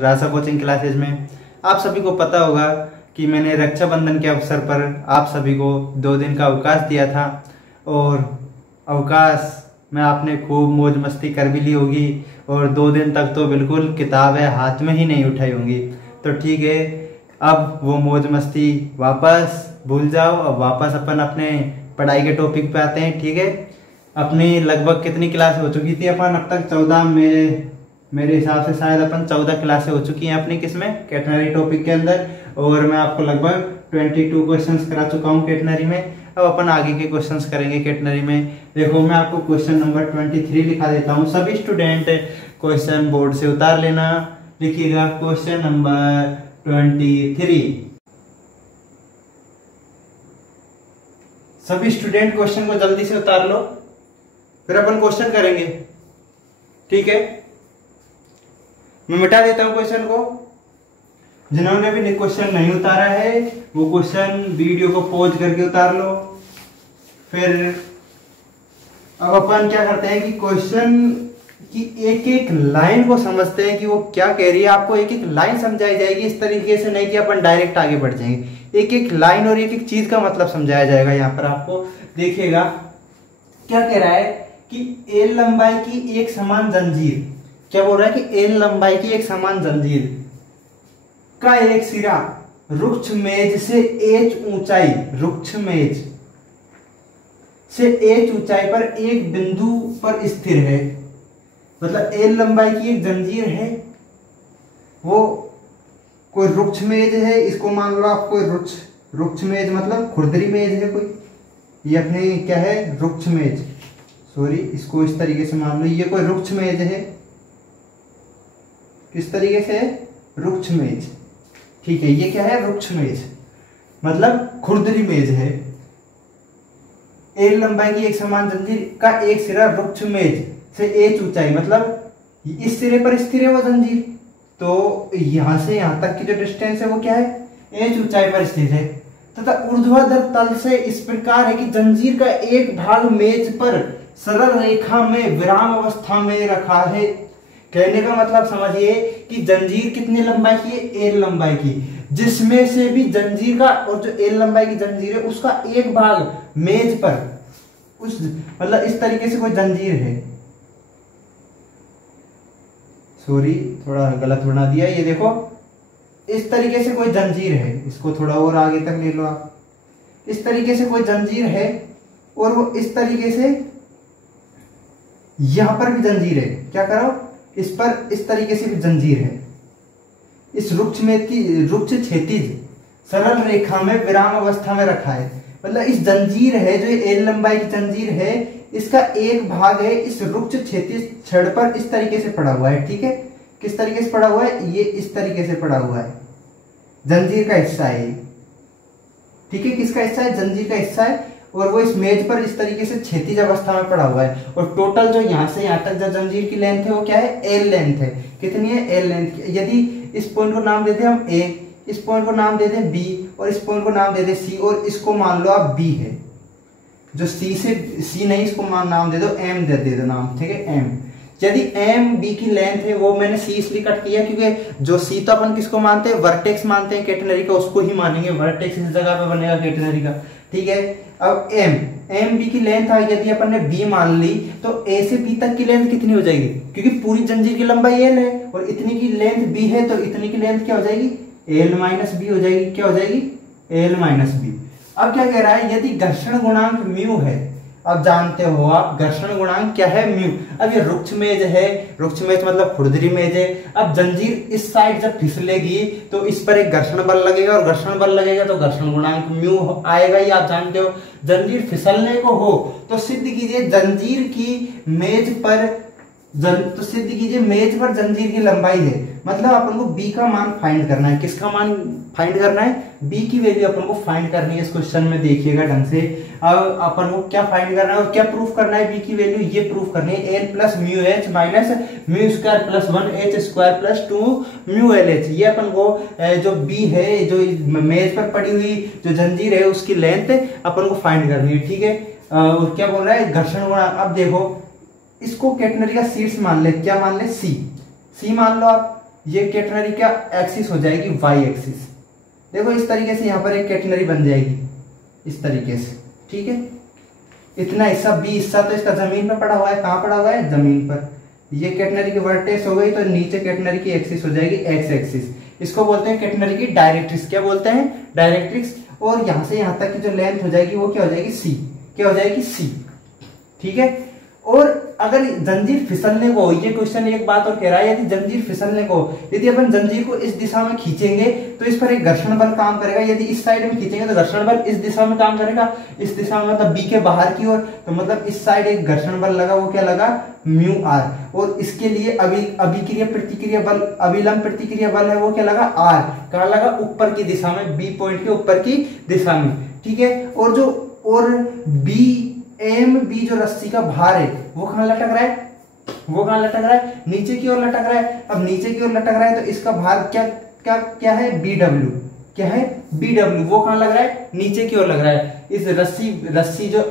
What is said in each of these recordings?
रासा coaching classes में। आप सभी को पता होगा कि मैंने रक्षाबंधन के अवसर पर आप सभी को 2 दिन का अवकाश दिया था और अवकाश में आपने खूब मौज मस्ती कर भी ली होगी और 2 दिन तक तो बिल्कुल किताबें हाथ में ही नहीं उठाई होंगी। तो ठीक है, अब वो मौज मस्ती वापस भूल जाओ। अब वापस अपन अपने पढ़ाई के टॉपिक पे आते हैं। ठीक है, अपनी लगभग कितनी क्लास हो चुकी थी अपन अब तक? 14 में मेरे हिसाब से शायद अपन 14 क्लासें हो चुकी हैं अपनी किसमें, कैटनरी टॉपिक के अंदर। और मैं आपको लगभग 22 क्वेश्चंस करा चुका हूँ कैटनरी में। अब अपन आगे के क्वेश्चंस करेंगे कैटनरी में। देखो, मैं आपको क्वेश्चन नंबर 23 लिखा देता हूँ। सभी स्टूडेंट क्वेश्चन बोर्ड से उतार लेना। लिखिएगा क्वेश्चन नंबर 23। सभी स्टूडेंट क्वेश्चन को जल्दी से उतार लो, फिर अपन क्वेश्चन करेंगे। ठीक है, मैं मिटा देता हूं क्वेश्चन को। जिन्होंने भी क्वेश्चन नहीं उतारा है वो क्वेश्चन वीडियो को पॉज करके उतार लो। फिर अब अपन क्या करते हैं कि क्वेश्चन की एक एक लाइन को समझते हैं कि वो क्या कह रही है। आपको एक एक लाइन समझाई जाएगी, इस तरीके से नहीं कि अपन डायरेक्ट आगे बढ़ जाएंगे। एक एक लाइन और एक एक चीज का मतलब समझाया जाएगा। यहाँ पर आपको देखिएगा क्या कह रहा है कि एल लंबाई की एक समान जंजीर। क्या बोल रहा है कि एल लंबाई की एक समान जंजीर का एक सिरा रुक्ष मेज से एच ऊंचाई, रुक्ष मेज से एच ऊंचाई पर एक बिंदु पर स्थिर है। मतलब एल लंबाई की एक जंजीर है, वो कोई रुक्ष मेज है। इसको मान लो आप कोई रुक्ष मेज मतलब खुरदरी मेज है कोई, ये अपने क्या है, रुक्ष मेज। सॉरी, इसको इस तरीके से मान लो, ये कोई रुक्ष मेज है। किस तरीके से? रुक्ष मेज। ठीक है, ये क्या है? रुक्ष मेज मतलब खुरदरी मेज है। एल लंबाई की एक समान जंजीर का एक सिरा रुक्ष मेज से एच ऊंचाई, मतलब इस सिरे पर स्थिर है वो जंजीर, तो यहां से यहां तक की जो डिस्टेंस है वो क्या है? एच ऊंचाई पर स्थित है। तथा ऊर्ध्वाधर तल से इस प्रकार है कि जंजीर का एक भाग मेज पर सरल रेखा में विराम अवस्था में रखा है। कहने का मतलब समझिए कि जंजीर कितनी लंबाई की है? एल लंबाई की, जिसमें से भी जंजीर का और जो एल लंबाई की जंजीर है उसका एक भाग मेज पर, उस मतलब इस तरीके से कोई जंजीर है। सॉरी, थोड़ा गलत बना दिया। ये देखो, इस तरीके से कोई जंजीर है। इसको थोड़ा और आगे तक ले लो आप। इस तरीके से कोई जंजीर है और वो इस तरीके से यहां पर भी जंजीर है। क्या करो, इस पर इस तरीके से भी जंजीर है। इस रुक्ष क्षैतिज सरल रेखा में विराम अवस्था में रखा है। मतलब इस जंजीर है जो एल लंबाई की जंजीर है, इसका एक भाग है इस रुक्ष क्षैतिज छड़ पर इस तरीके से पड़ा हुआ है। ठीक है, किस तरीके से पड़ा हुआ है? ये इस तरीके से पड़ा हुआ है, जंजीर का हिस्सा है। ठीक है, किसका हिस्सा है? जंजीर का हिस्सा है। और वो इस मेज पर इस तरीके से क्षैतिज अवस्था में पड़ा हुआ है। और टोटल जो यहां से यहां तक जो जंजीर की लेंथ है वो क्या है? एल लेंथ है। कितनी है? L length. यदि इस पॉइंट को नाम देते हम ए, इस पॉइंट को नाम दे दें बी और इस पॉइंट को नाम दे दें सी और इसको मान लो आप बी है। जो सी से सी नहीं, इसको नाम दे दो एम, दे दो नाम। ठीक है, एम। यदि एम बी की लेंथ है, वो मैंने सी इसलिए कट किया क्योंकि जो सी तो अपन किसको मानते हैं? वर्टेक्स मानते हैं कैटनरी का, उसको ही मानेंगे। वर्टेक्स इस जगह पे बनेगा कैटनरी का। ठीक है, अब एम बी की लेंथ यदि अपन ने बी मान ली तो ए से बी तक की लेंथ कितनी हो जाएगी? क्योंकि पूरी जंजीर की लंबाई एल है और इतनी की लेंथ बी है, तो इतनी की लेंथ क्या हो जाएगी? एल माइनस बी हो जाएगी। क्या हो जाएगी? L minus B. अब क्या कह रहा है? यदि घर्षण गुणांक म्यू है, अब जानते हो आप घर्षण गुणांक क्या है? म्यू। अब ये रुक्ष मेज है, रुक्ष मेज मतलब खुरदरी मेज है। अब जंजीर इस साइड जब फिसलेगी तो इस पर एक घर्षण बल लगेगा और घर्षण बल लगेगा तो घर्षण गुणांक म्यू आएगा। ये आप जानते हो। जंजीर फिसलने को हो तो सिद्ध कीजिए जंजीर की मेज पर जंजीर की लंबाई है। मतलब अपन को बी का मान फाइंड करना है। किसका मान फाइंड करना है? बी की वैल्यू अपन को फाइंड करनी है। इस क्वेश्चन में देखिएगा ढंग से। अब अपन को क्या फाइंड करना है और क्या प्रूफ करना है? बी की वैल्यू ये प्रूफ करनी है, L plus mu H minus mu square plus 1 H square plus 2 mu L H. ये अपन को जो बी है, जो मेज पर पड़ी हुई जो जंजीर है, उसकी लेंथ अपन को फाइंड करनी है। ठीक है, और क्या बोल रहा है? घर्षण गुणांक। अब देखो, इसको कैटनरी का शीर्ष मान ले। क्या मान ले? सी मान लो आप। ये कैटनरी क्या एक्सिस हो जाएगी, वाई एक्सिस। देखो इस तरीके से यहाँ पर एक कैटनरी बन जाएगी इस तरीके से, ठीक है। इतना हिस्सा बी हिस्सा तो इसका जमीन पर पड़ा हुआ है, कहाँ पड़ा हुआ है, जमीन पर। ये कैटनरी की वर्टेक्स हो गई, तो नीचे कैटनरी की एक्सिस हो जाएगी एक्स एक्सिस। इसको बोलते हैं कैटनरी की डायरेक्ट्रिक्स। क्या बोलते हैं, डायरेक्ट्रिक्स। और यहां से यहां तक की जो लेंथ हो जाएगी वो क्या हो जाएगी, सी। क्या हो जाएगी, सी, ठीक है। और अगर जंजीर फिसलने को, ये क्वेश्चन एक बात और कह रहा है, यदि जंजीर फिसलने को, यदि अपन जंजीर को इस दिशा में खींचेंगे तो इस पर एक घर्षण बल काम करेगा। यदि इस साइड में खींचेंगे तो घर्षण बल इस दिशा में काम करेगा, इस दिशा में मतलब बी के बाहर की ओर, तो मतलब इस साइड एक घर्षण बल लगा, वो क्या लगा, म्यू आर। और इसके लिए अभिक्रिया प्रतिक्रिया बल, अभिलंब प्रतिक्रिया बल है, वो क्या लगा, आर। कहाँ लगा, ऊपर की दिशा में, बी पॉइंट के ऊपर की दिशा में, ठीक है। और बी एम बी जो रस्सी का भार है वो कहां लटक रहा है, वो कहां लटक रहा है, नीचे की ओर लटक रहा है। अब नीचे की ओर लटक रहा है तो इसका भार क्या क्या क्या है, बी डब्ल्यू। क्या है, बी डब्ल्यू। वो कहां लग रहा है, नीचे की ओर लग रहा है। इस रस्सी जो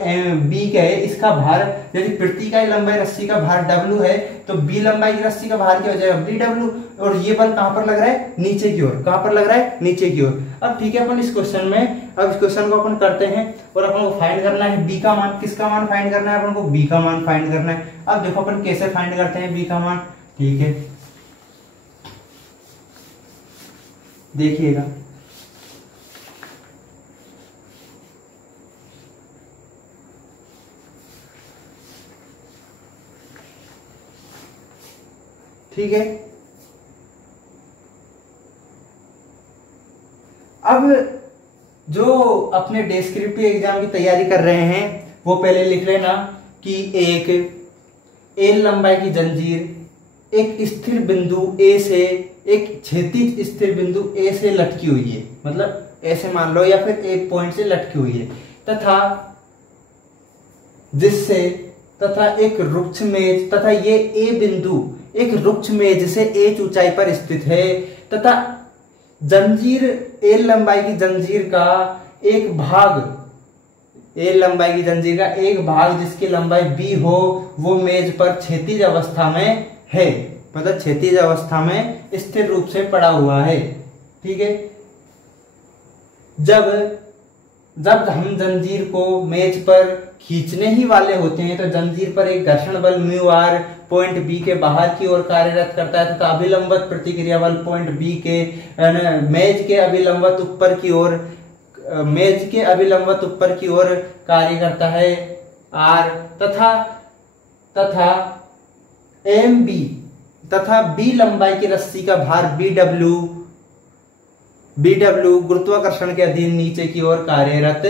बी का है, इसका भार, यदि प्रति इकाई लंबाई रस्सी का भार डब्ल्यू है तो बी लंबाई की रस्सी का भार क्या हो जाएगा, बी डब्ल्यू। और ये बल कहां पर लग रहा है, नीचे की ओर। कहां पर लग रहा है, नीचे की ओर। अब ठीक है, अपन इस क्वेश्चन में, अब इस क्वेश्चन को अपन करते हैं और अपन को फाइंड करना है बी का मान। किसका मान फाइंड करना है, अपन को बी का मान फाइंड करना है। अब देखो अपन कैसे फाइंड करते हैं बी का मान, ठीक है, देखिएगा। ठीक है, अब जो अपने डिस्क्रिप्टिव एग्जाम की तैयारी कर रहे हैं वो पहले लिख लेना कि एक एल लंबाई की जंजीर एक स्थिर बिंदु ए से, एक क्षैतिज स्थिर बिंदु ए से लटकी हुई है, मतलब ऐसे मान लो, या फिर एक पॉइंट से लटकी हुई है, तथा जिससे, तथा एक रुक्ष मेज, तथा ये ए बिंदु एक रुक्ष मेज से एच ऊंचाई पर स्थित है, तथा जंजीर एल लंबाई की जंजीर का एक भाग, एल लंबाई की जंजीर का एक भाग जिसकी लंबाई बी हो, वो मेज पर क्षैतिज अवस्था में है, मतलब क्षैतिज अवस्था में स्थिर रूप से पड़ा हुआ है, ठीक है। जब हम जंजीर को मेज पर खींचने ही वाले होते हैं तो जंजीर पर एक घर्षण बल म्यू आर पॉइंट बी के बाहर की ओर कार्यरत करता है, तथा अभिलंबत प्रतिक्रिया बल पॉइंट बी के, मेज के अभिलंबत ऊपर की ओर, मेज के अभिलंबत ऊपर की ओर कार्य करता है आर, तथा एम बी, तथा बी लंबाई की रस्सी का भार बी डब्ल्यू गुरुत्वाकर्षण के अधीन नीचे की ओर कार्यरत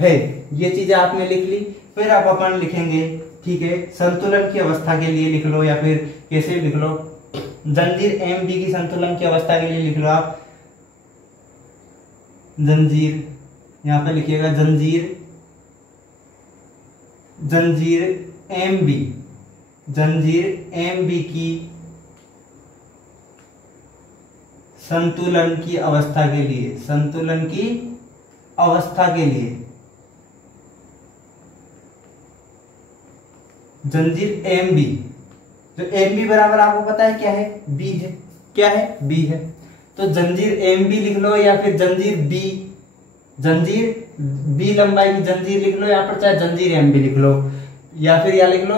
है। ये चीजें आपने लिख ली। फिर आप अपन लिखेंगे, ठीक है, संतुलन की अवस्था के लिए लिख लो, या फिर कैसे लिख लो, जंजीर एम बी की संतुलन की अवस्था के लिए लिख लो आप, जंजीर, यहां पे लिखिएगा जंजीर एम बी, जंजीर एम बी की संतुलन की अवस्था के लिए, संतुलन की अवस्था के लिए जंजीर एम बी, जो एम बी बराबर आपको पता है क्या है, बी है। क्या है, बी है। तो जंजीर एम बी लिख लो, या फिर जंजीर बी लंबाई की जंजीर लिख लो, यहाँ पर चाहे जंजीर एम बी लिख लो, या फिर यहाँ लिख लो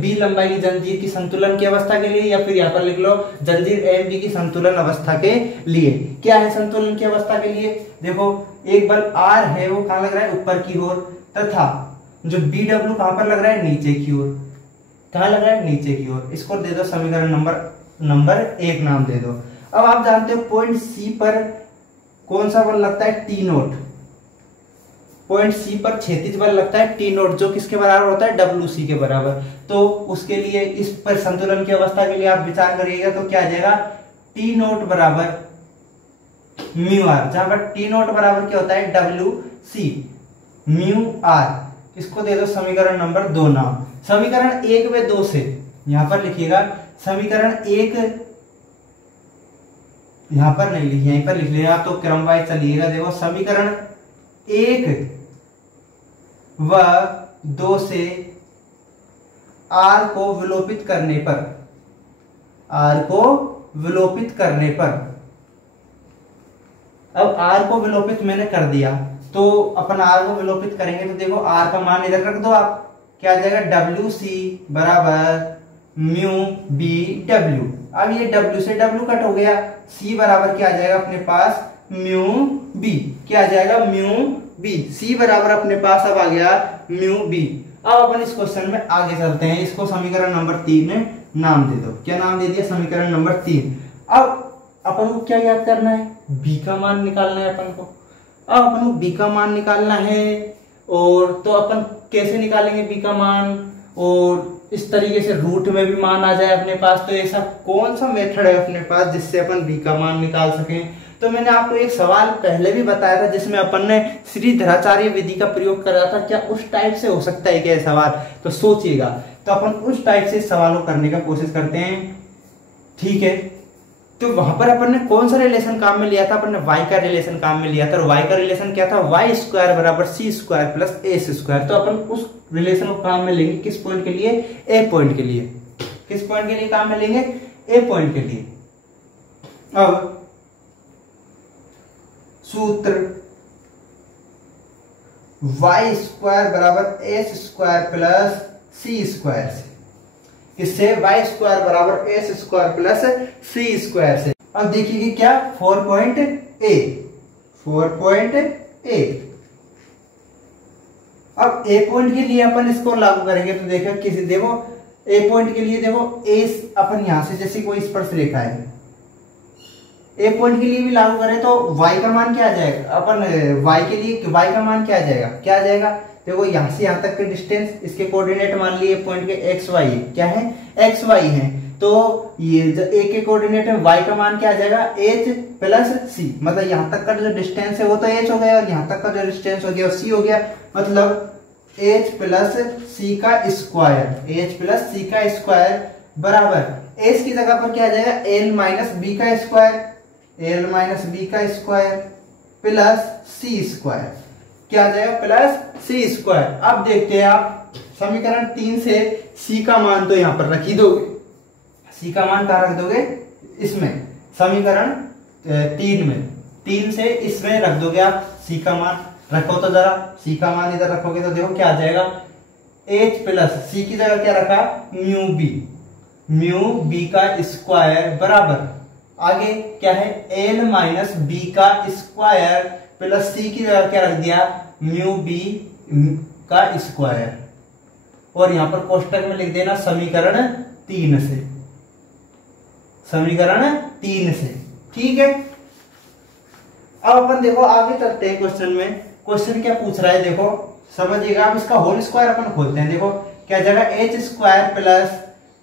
बी लंबाई की जंजीर की संतुलन की अवस्था के लिए, या फिर यहाँ पर लिख लो जंजीर एम बी की संतुलन अवस्था के लिए। क्या है संतुलन की अवस्था के लिए, देखो एक बल आर है, वो कहां लग रहा है, ऊपर की ओर, तथा जो बी डब्ल्यू कहां पर लग रहा है, नीचे की ओर। कहां लग रहा है, नीचे की ओर। इसको दे दो समीकरण नंबर 1 नाम दे दो। अब आप जानते हो पॉइंट सी पर कौन सा बल लगता है, टी नोट। पॉइंट सी पर क्षैतिज बल लगता है टी नोट, जो किसके बराबर होता है, डब्ल्यू सी के बराबर। तो उसके लिए इस पर संतुलन की अवस्था के लिए आप विचार करिएगा तो क्या आ जाएगा, टी नोट बराबर म्यू आर, जहां पर टी नोट बराबर क्या होता है, डब्ल्यू सी म्यू आर। इसको दे दो समीकरण नंबर 2 नाम। समीकरण 1 व 2 से यहां पर लिखिएगा, समीकरण 1 यहां पर नहीं लिखिए, यहीं पर लिख लिया, तो क्रम वाइज चलिएगा। देखो समीकरण 1 व 2 से आर को विलोपित करने पर, आर को विलोपित करने पर, अब r को विलोपित मैंने कर दिया तो अपन r को विलोपित करेंगे तो देखो r का मान इधर रख दो आप, क्या आ जाएगा WC बराबर म्यू बी डब्ल्यू। अब ये W से W कट हो गया, C बराबर क्या आ जाएगा अपने पास म्यू बी, क्या आ जाएगा म्यू बी, C बराबर अपने पास अब आ गया म्यू बी। अब अपन इस क्वेश्चन में आगे चलते हैं, इसको समीकरण नंबर 3 में नाम दे दो। क्या नाम दे दिया? समीकरण नंबर 3। अब अपन को क्या याद करना है? बी का मान निकालना है अपन को। अब अपन को बी का मान निकालना है, और तो अपन कैसे निकालेंगे बी का मान? और इस तरीके से रूट में भी मान आ जाए अपने पास, तो ऐसा कौन सा मेथड है अपने पास जिससे अपन बी का मान निकाल सकें? तो मैंने आपको एक सवाल पहले भी बताया था जिसमें अपन ने श्रीधराचार्य विधि का प्रयोग करा था। क्या उस टाइप से हो सकता है क्या सवाल? तो सोचिएगा, तो अपन उस टाइप से सवालों करने का कोशिश करते हैं, ठीक है। तो वहां पर अपन ने कौन सा रिलेशन काम में लिया था? अपन ने y का रिलेशन काम में लिया था, और y का रिलेशन क्या था? y स्क्वायर बराबर c square plus a square. तो अपन उस रिलेशन को काम में लेंगे किस पॉइंट के लिए? a पॉइंट के लिए। किस पॉइंट के लिए काम में लेंगे? a पॉइंट के लिए। अब सूत्र y स्क्वायर बराबर s square plus c square से, इससे y स्क्वायर बराबर s square plus c square से। अब देखिए क्या 4.a, 4.a। अब a पॉइंट के लिए अपन इसको लागू करेंगे तो देखो किसी, देखो a पॉइंट के लिए देखो a अपन यहां से जैसे कोई स्पर्श रेखा है, a पॉइंट के लिए भी लागू करें तो y का मान क्या आ जाएगा? अपन y के लिए y का मान क्या आ जाएगा? क्या आ जाएगा? देखो यहां से यहां तक के डिस्टेंस, इसके कोऑर्डिनेट मान लिए पॉइंट के एक्स वाई है, क्या है? एक्स वाई है। तो ये a के कोऑर्डिनेट में y का मान क्या आ जाएगा? h प्लस c, मतलब यहां तक का जो डिस्टेंस है वो तो h हो गया, और यहां तक का जो डिस्टेंस हो गया वो c हो गया, मतलब h प्लस c का स्क्वायर, h प्लस c का स्क्वायर बराबर h की जगह पर क्या आ जाएगा? l माइनस b का स्क्वायर, l माइनस b का स्क्वायर प्लस c स्क्वायर, क्या आ जाएगा? Plus c square. अब देखते हैं आप समीकरण 3 से c का मान तो यहां पर रख ही दोगे, c का मान कहां रख दोगे? इसमें समीकरण 3 में, 3 से इसमें रख दोगे आप c का मान। रखो तो जरा, c का मान इधर रखोगे तो देखो क्या आ जाएगा? h प्लस c की जगह क्या रखा? म्यू b का स्क्वायर बराबर, आगे क्या है? l माइनस b का स्क्वायर प्लस c की जगह क्या रख दिया? म्यू b का स्क्वायर, और यहां पर कोष्टक में लिख देना समीकरण 3 से, समीकरण 3 से, ठीक है। अब अपन देखो आगे चलते हैं क्वेश्चन में। क्वेश्चन क्या पूछ रहा है देखो, समझिएगा। अब इसका होल स्क्वायर अपन खोलते हैं, देखो क्या जगह h square plus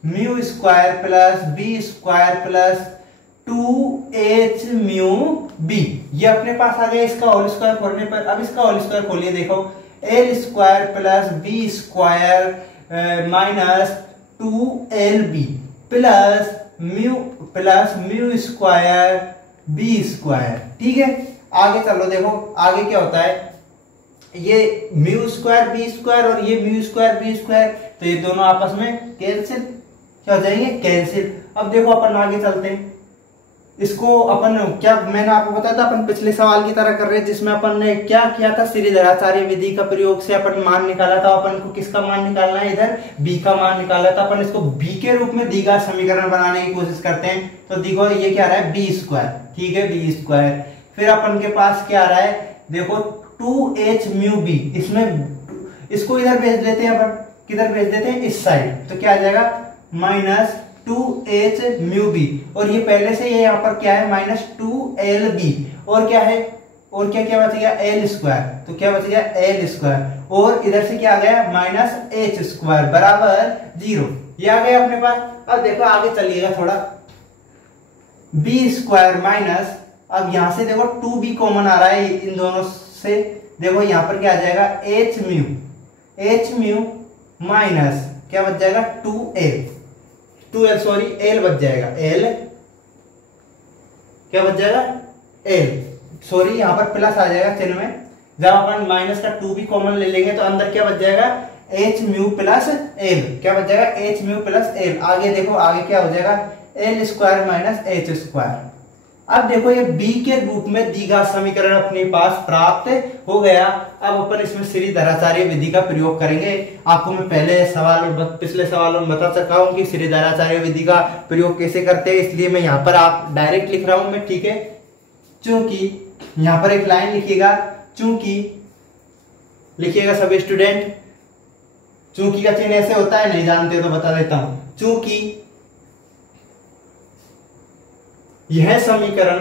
mu square plus b square plus 2h mu b, ये अपने पास आ गया इसका होल स्क्वायर खोलने पर। अब इसका होल स्क्वायर खोलिए, देखो l square plus b square minus 2lb plus mu square b square, ठीक है। आगे चलो, देखो आगे क्या होता है? ये म्यू स्क्वायर बी स्क्वायर और ये म्यू स्क्वायर बी स्क्वायर, तो ये दोनों आपस में कैंसिल, क्या हो जाएंगे? कैंसिल। अब देखो अपन आगे चलते हैं, इसको अपन क्या, मैंने आपको बताया था अपन पिछले सवाल की तरह कर रहे हैं जिसमें अपन ने क्या किया था? श्रीधराचार्य विधि का प्रयोग से अपन मान निकाला था। अपन को किसका मान निकालना है? इधर b का मान निकाला था। अपन इसको b के रूप में दी गया समीकरण बनाने की कोशिश करते हैं, तो देखो ये क्या आ रहा है? b स्क्वायर, ठीक है, b स्क्वायर। फिर अपन के पास क्या आ रहा है? देखो 2h म्यू b, इसमें इसको इधर भेज देते हैं अपन, किधर भेज देते हैं? इस साइड, तो क्या आ जाएगा? माइनस 2h म्यू b, और ये पहले से ये यहाँ पर क्या है? माइनस 2lb, और क्या है? और क्या क्या बच गया? l स्क्वायर, तो क्या बच गया? l स्क्वायर, और इधर से क्या आ गया? माइनस h स्क्वायर बराबर 0, ये आ गया अपने पास। अब देखो आगे चलिएगा थोड़ा, b स्क्वायर माइनस, अब यहां से देखो 2b कॉमन आ रहा है इन दोनों से, देखो यहां पर क्या आ जाएगा? h म्यू माइनस क्या बच जाएगा? 2l सॉरी l बच जाएगा, l क्या बच जाएगा? l सॉरी, यहां पर प्लस आ जाएगा चिन्ह में। जब अपन माइनस का 2b कॉमन ले लेंगे तो अंदर क्या बच जाएगा? h म्यू प्लस l, क्या बच जाएगा? h mu plus l। आगे देखो आगे क्या हो जाएगा? L square minus H square. अब देखो ये b के रूप में दी गया समीकरण अपने पास प्राप्त हो गया। अब अपन इसमें श्रीधराचार्य विधि का प्रयोग करेंगे। आपको मैं पिछले सवालों में बता चुका हूं कि श्रीधराचार्य विधि का प्रयोग कैसे करते हैं, इसलिए मैं यहाँ पर आप डायरेक्ट लिख रहा हूं मैं, ठीक है। चूंकि यहाँ पर एक लाइन लिखिएगा, चूंकि लिखिएगा सभी स्टूडेंट, चूंकि का चिन्ह ऐसे होता है, नहीं जानते तो बता देता हूं। चूंकि यह समीकरण,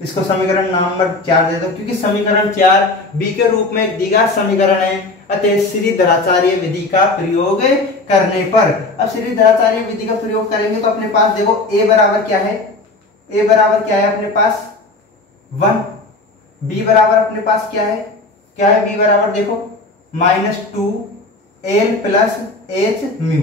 इसको समीकरण नंबर 4 दे दो, क्योंकि समीकरण 4 b के रूप में एक दी गया समीकरण है, अतः श्रीधराचार्य विधि का प्रयोग करने पर, अब श्रीधराचार्य विधि का प्रयोग करेंगे तो अपने पास देखो a बराबर क्या है, a बराबर क्या है अपने पास 1, b बराबर अपने पास क्या है b बराबर देखो -2l plus h mu,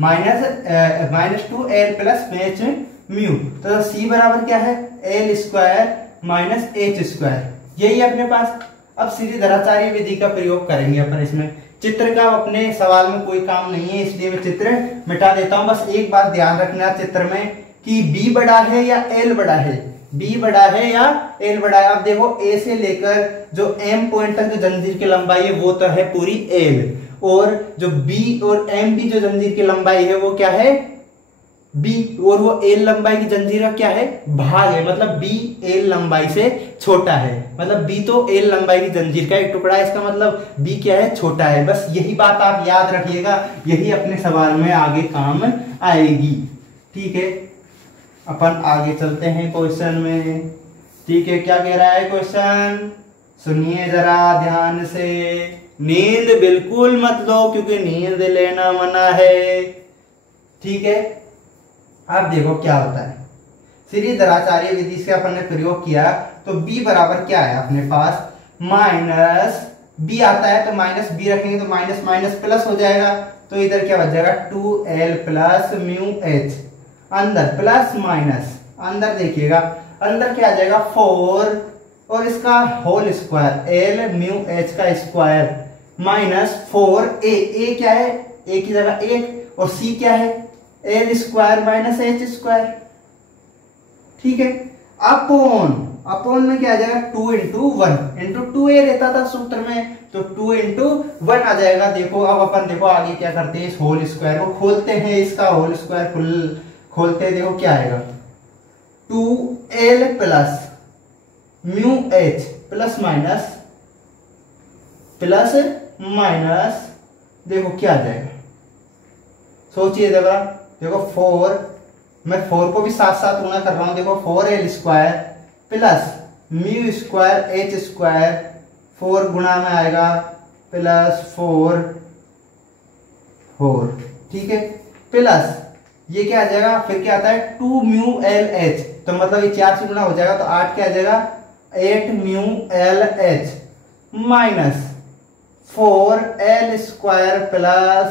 -2l plus h mu, तो c बराबर क्या है L square minus H square, यही है अपने पास। अब श्रीधराचार्य विधि का प्रयोग करेंगे अपन इसमें। चित्र का अपने सवाल में कोई काम नहीं है, इसलिए मैं चित्र मिटा देता हूं। बस एक बात ध्यान रखना चित्र में कि b बड़ा है या l बड़ा है, b बड़ा है या l बड़ा है। अब देखो a से लेकर जो m पॉइंट तक जो जंजीर की लंबाई है वो तो है पूरी l, और जो b और m की जो जंजीर की लंबाई है वो क्या है b, और वो l लंबाई की जंजीर का क्या है भाग है, मतलब b l लंबाई से छोटा है, मतलब b तो l लंबाई की जंजीर का एक टुकड़ा है, इसका मतलब b क्या है छोटा है। बस यही बात आप याद रखिएगा, यही अपने सवाल में आगे काम आएगी, ठीक है। अपन आगे चलते हैं क्वेश्चन में, ठीक है। क्या कह रहा है क्वेश्चन, सुनिए जरा ध्यान से, नींद बिल्कुल मत लो क्योंकि नींद लेना मना है, ठीक है। अब देखो क्या होता है, श्रीधराचार्य विधि से अपन ने प्रयोग किया तो b बराबर क्या है अपने पास माइनस b आता है, तो माइनस b रखेंगे तो माइनस माइनस प्लस हो जाएगा, तो इधर क्या बच जाएगा 2l प्लस म्यू h, अंदर प्लस माइनस, अंदर देखिएगा अंदर क्या आ जाएगा 4 और इसका whole square l mu h का स्क्वायर माइनस 4a क्या है a की जगह 1 और c क्या है L square minus H square, ठीक है। अपॉन में क्या आ जाएगा 2 इंटू 1 इंटू 2a रहता था सूत्र में, तो 2 इंटू 1 आ जाएगा। देखो अब अपन देखो आगे क्या करते हैं, इस होल स्क्वायर को खोलते हैं, इसका होल स्क्वायर खोलते हैं, देखो क्या आएगा 2l plus mu h plus minus देखो क्या आ जाएगा, सोचिए देखो 4, मैं 4 को भी साथ साथ गुणा कर रहा हूं, देखो 4l square plus mu square h square, 4 गुणा में आएगा प्लस 4, ठीक है, प्लस ये क्या आ जाएगा, फिर क्या आता है 2 म्यू एल एच, तो मतलब ये 4 से गुणा हो जाएगा तो 8 क्या आ जाएगा 8 mu L H minus 4l square plus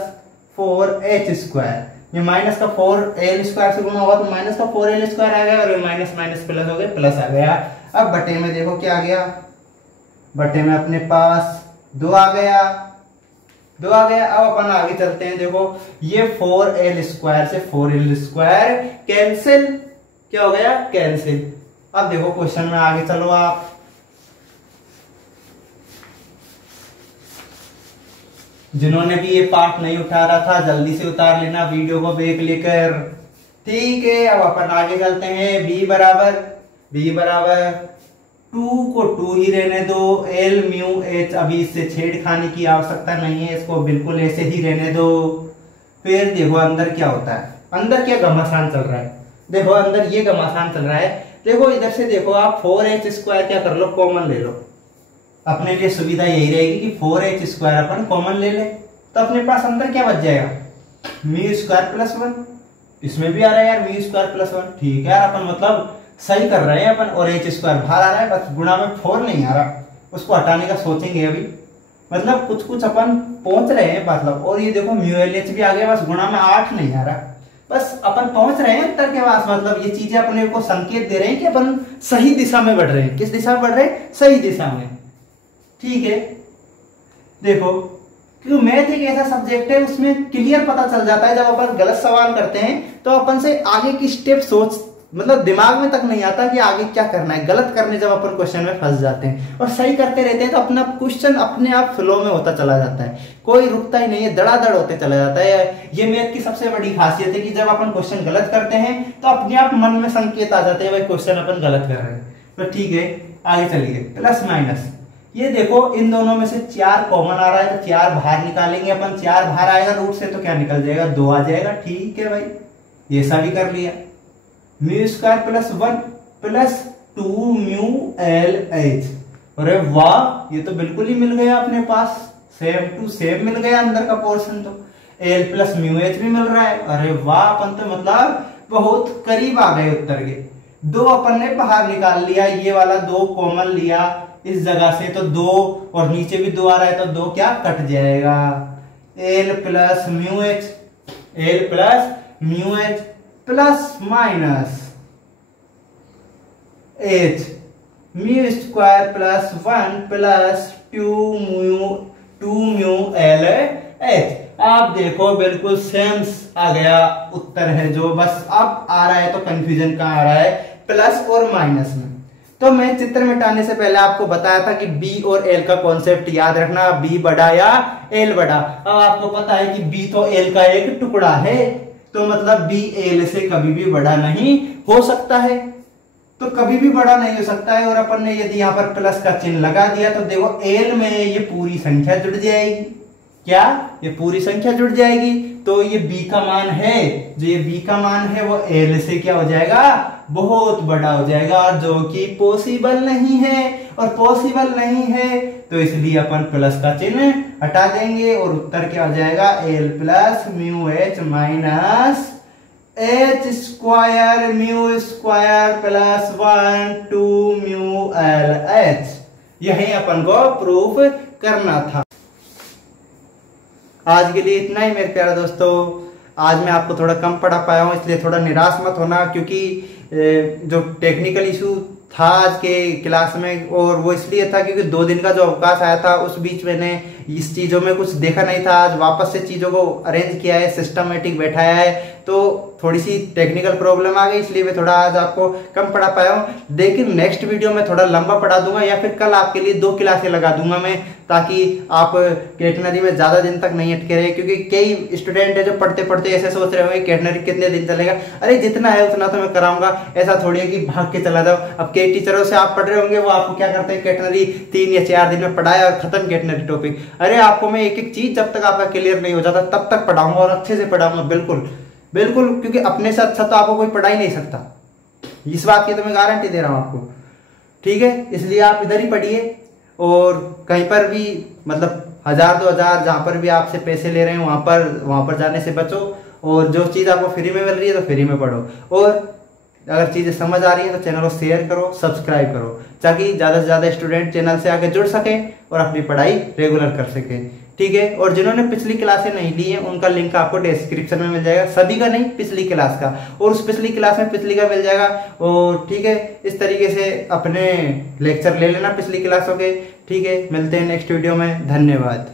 4h square, ये माइनस का 4l स्क्वायर से गुणा होगा तो माइनस का 4l स्क्वायर आ गया, और ये माइनस माइनस प्लस हो गया प्लस आ गया। अब बटे में देखो क्या आ गया, बटे में अपने पास 2 आ गया। अब अपन आगे चलते हैं, देखो ये 4l स्क्वायर से 4l स्क्वायर कैंसिल, क्या हो गया कैंसिल। अब देखो क्वेश्चन में आगे चलो आप, जिन्होंने भी ये पार्ट नहीं उठा रहा था जल्दी से उतार लेना वीडियो को ब्रेक लेकर, ठीक है। अब अपन आगे चलते हैं, b बराबर 2 को 2 ही रहने दो, l म्यू h, अभी इससे छेड़खानी की आवश्यकता नहीं है, इसको बिल्कुल ऐसे ही रहने दो। फिर देखो अंदर क्या होता है, अंदर क्या घमासान चल रहा है, देखो अंदर ये घमासान चल रहा है। देखो इधर से देखो आप 4h स्क्वायर क्या कर लो कॉमन ले लो, अपने लिए सुविधा यही रहेगी कि 4h स्क्वायर अपन कॉमन ले ले, तो अपने पास अंदर क्या बच जाएगा म्यू स्क्वायर प्लस 1, इसमें भी आ रहा है यार म्यू स्क्वायर प्लस 1, ठीक है यार अपन मतलब सही कर रहे हैं अपन, और h स्क्वायर बाहर आ रहा है, बस गुणा में 4 नहीं आ रहा, उसको हटाने का सोचेंगे अभी, मतलब कुछ अपन पहुंच रहे हैं मतलब। और ये देखो म्यू एल एच भी आ गया, बस गुणा में 8 नहीं आ रहा, बस अपन पहुंच रहे हैं उत्तर के पास, मतलब ये चीजें अपने को संकेत दे रहे हैं कि अपन सही दिशा में बढ़ रहे हैं। किस दिशा में बढ़ रहे हैं, सही दिशा में, ठीक है। देखो क्योंकि मैथ एक ऐसा सब्जेक्ट है उसमें क्लियर पता चल जाता है, जब अपन गलत सवाल करते हैं तो अपन से आगे की स्टेप सोच मतलब दिमाग में तक नहीं आता कि आगे क्या करना है। गलत करने जब अपन क्वेश्चन में फंस जाते हैं और सही करते रहते हैं तो अपना क्वेश्चन अपने आप फ्लो में होता चला जाता है, कोई रुकता ही नहीं है, धड़ाधड़ होते चला जाता है। ये मैथ की सबसे बड़ी खासियत है कि जब अपन क्वेश्चन गलत करते हैं तो अपने आप मन में संकेत आ जाते हैं भाई क्वेश्चन अपन गलत कर रहे हैं। तो ठीक है, आगे चलिए। प्लस माइनस, ये देखो इन दोनों में से 4 कॉमन आ रहा है तो 4 बाहर निकालेंगे अपन। 4 बाहर आएगा रूट से तो क्या निकल जाएगा, 2 आ जाएगा। ठीक है भाई, ये सा भी कर लिया। Mu square plus 1 plus 2 mu L H. अरे वाह, ये तो बिल्कुल ही मिल गया अपने पास, सेम टू सेम मिल गया अंदर का पोर्शन। तो एल प्लस म्यू एच भी मिल रहा है। अरे वाह, अपन तो मतलब बहुत करीब आ गए उत्तर के। 2 अपन ने बाहर निकाल लिया, ये वाला 2 कॉमन लिया इस जगह से तो 2 और नीचे भी 2 आ रहा है तो 2 क्या कट जाएगा। L plus mu H, L plus mu H plus minus H mu square plus 1 plus 2 mu L H. आप देखो बिल्कुल सेम आ गया उत्तर है जो, बस अब आ रहा है तो कंफ्यूजन कहां आ रहा है, प्लस और माइनस में। तो मैं चित्र मिटाने से पहले आपको बताया था कि बी और एल का कॉन्सेप्ट याद रखना, बी बड़ा या एल बड़ा। अब आपको पता है कि बी तो एल का एक टुकड़ा है, तो मतलब बी एल से कभी भी बड़ा नहीं हो सकता है, तो कभी भी बड़ा नहीं हो सकता है। और अपन ने यदि यहाँ पर प्लस का चिन्ह लगा दिया तो देखो एल में ये पूरी संख्या जुड़ जाएगी। क्या ये पूरी संख्या जुड़ जाएगी, तो ये b का मान है, जो ये b का मान है वो l से क्या हो जाएगा, बहुत बड़ा हो जाएगा, और जो कि पॉसिबल नहीं है। और पॉसिबल नहीं है तो इसलिए अपन प्लस का चिन्ह हटा देंगे और उत्तर क्या हो जाएगा, l plus mu H minus H square mu square plus 1 2 mu L H. यही अपन को प्रूफ करना था। आज के लिए इतना ही मेरे प्यारे दोस्तों। आज मैं आपको थोड़ा कम पढ़ा पाया हूँ, इसलिए थोड़ा निराश मत होना, क्योंकि जो टेक्निकल इशू था आज के क्लास में, और वो इसलिए था क्योंकि 2 दिन का जो अवकाश आया था उस बीच मैंने इस चीजों में कुछ देखा नहीं था। आज वापस से चीजों को अरेंज किया है, सिस्टमेटिक बैठाया है, तो थोड़ी सी टेक्निकल प्रॉब्लम आ गई, इसलिए मैं थोड़ा आज आपको कम पढ़ा पाया हूँ। लेकिन नेक्स्ट वीडियो में थोड़ा लंबा पढ़ा दूंगा, या फिर कल आपके लिए 2 क्लासें लगा दूंगा मैं, ताकि आप कैटनरी में ज्यादा दिन तक नहीं अटके रहे। क्योंकि कई स्टूडेंट है जो पढ़ते पढ़ते ऐसे सोच रहे होंगे कैटनरी कितने दिन चलेगा, अरे जितना है उतना तो मैं कराऊंगा, ऐसा थोड़ी है कि भाग के चला जाओ। अब कई टीचरों से आप पढ़ रहे होंगे, वो आपको क्या करते हैं, कैटनरी 3 या 4 दिन में पढ़ाया और खत्म कैटनरी टॉपिक। अरे आपको मैं एक एक चीज जब तक आपका क्लियर नहीं हो जाता तब तक पढ़ाऊंगा, और अच्छे से पढ़ाऊंगा, बिल्कुल बिल्कुल, क्योंकि अपने से अच्छा तो आपको कोई पढ़ा ही नहीं सकता, इस बात की तो मैं गारंटी दे रहा हूं आपको। ठीक है, इसलिए आप इधर ही पढ़िए, और कहीं पर भी मतलब 1000-2000 जहां पर भी आपसे पैसे ले रहे हैं वहां पर जाने से बचो, और जो चीज आपको फ्री में मिल रही है तो फ्री में पढ़ो। और अगर चीजें समझ आ रही है तो चैनल को शेयर करो, सब्सक्राइब करो, ताकि ज्यादा से ज्यादा स्टूडेंट चैनल से आगे जुड़ सके और अपनी पढ़ाई रेगुलर कर सके। ठीक है, और जिन्होंने पिछली क्लासें नहीं ली है उनका लिंक आपको डिस्क्रिप्शन में मिल जाएगा, सभी का नहीं, पिछली क्लास का, और उस पिछली क्लास में पिछली का मिल जाएगा। और ठीक है, इस तरीके से अपने लेक्चर ले लेना पिछली क्लासों के। ठीक है, मिलते हैं नेक्स्ट वीडियो में, धन्यवाद।